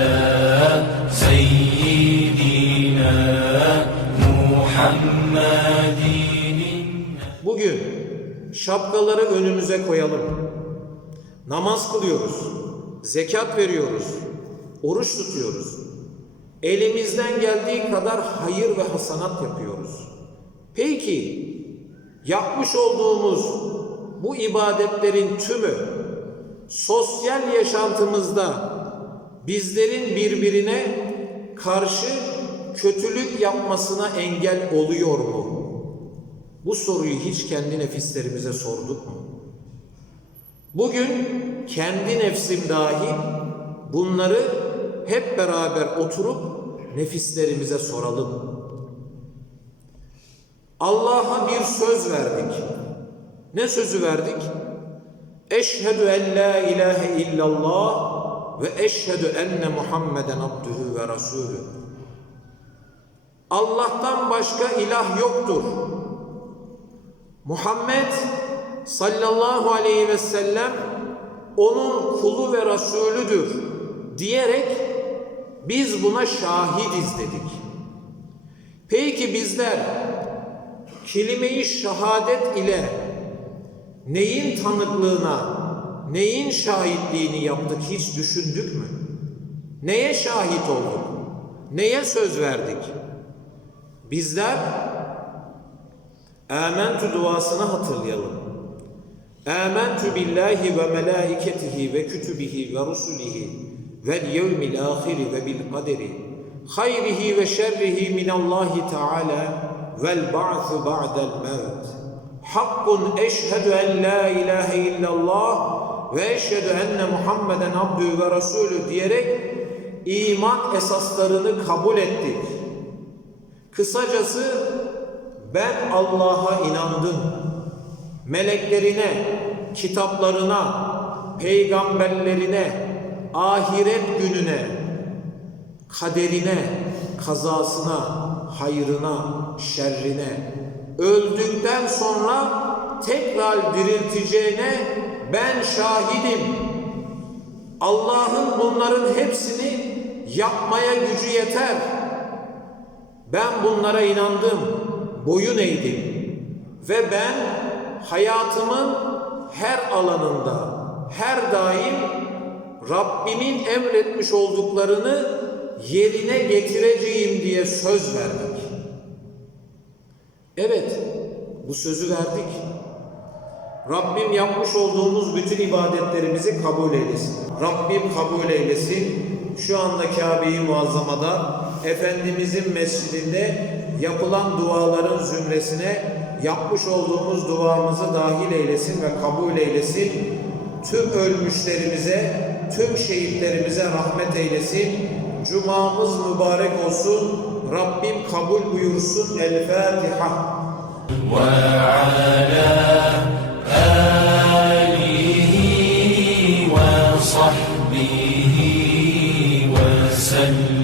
وعلى سيدنا محمد Bugün şapkaları önümüze koyalım. Namaz kılıyoruz. Zekat veriyoruz. Oruç tutuyoruz. Elimizden geldiği kadar hayır ve hasanat yapıyoruz. Peki yapmış olduğumuz bu ibadetlerin tümü sosyal yaşantımızda bizlerin birbirine karşı kötülük yapmasına engel oluyor mu? Bu soruyu hiç kendi nefislerimize sorduk mu? Bugün kendi nefsim dahi bunları hep beraber oturup nefislerimize soralım. Allah'a bir söz verdik. Ne sözü verdik? Eşhedü en la ilahe illallah ve eşhedü enne Muhammeden abdühü ve rasulü. Allah'tan başka ilah yoktur. Muhammed sallallahu aleyhi ve sellem onun kulu ve Resulüdür diyerek biz buna şahidiz dedik. Peki bizler kelime-i şehadet ile neyin tanıklığına, neyin şahitliğini yaptık hiç düşündük mü? Neye şahit olduk? Neye söz verdik? Bizler Âmentü duasını hatırlayalım. Âmentü billahi ve melâiketihi ve kütübihi ve rusulihi vel yevmil âhiri ve bil kaderi hayrihi ve şerrihi minallahi teâlâ vel ba'thu ba'del mevt. Hakkun eşhedü en la ilahe illallah ve eşhedü enne Muhammeden abdü ve rasulü diyerek iman esaslarını kabul ettik. Kısacası ben Allah'a inandım. Meleklerine, kitaplarına, peygamberlerine, ahiret gününe, kaderine, kazasına, hayrına, şerrine, öldükten sonra tekrar dirilteceğine ben şahidim. Allah'ın bunların hepsini yapmaya gücü yeter. Ben bunlara inandım, boyun eğdim ve ben hayatımın her alanında, her daim Rabbimin emretmiş olduklarını yerine getireceğim diye söz verdik. Evet, bu sözü verdik. Rabbim yapmış olduğumuz bütün ibadetlerimizi kabul eylesin. Rabbim kabul eylesin. Şu anda Kabe-i Muazzama'da Efendimizin mescidinde yapılan duaların zümresine yapmış olduğumuz duamızı dahil eylesin ve kabul eylesin. Tüm ölmüşlerimize, tüm şehitlerimize rahmet eylesin. Cumamız mübarek olsun. Rabbim kabul buyursun. El Fatiha. وعلى آله وصحبه وسلم.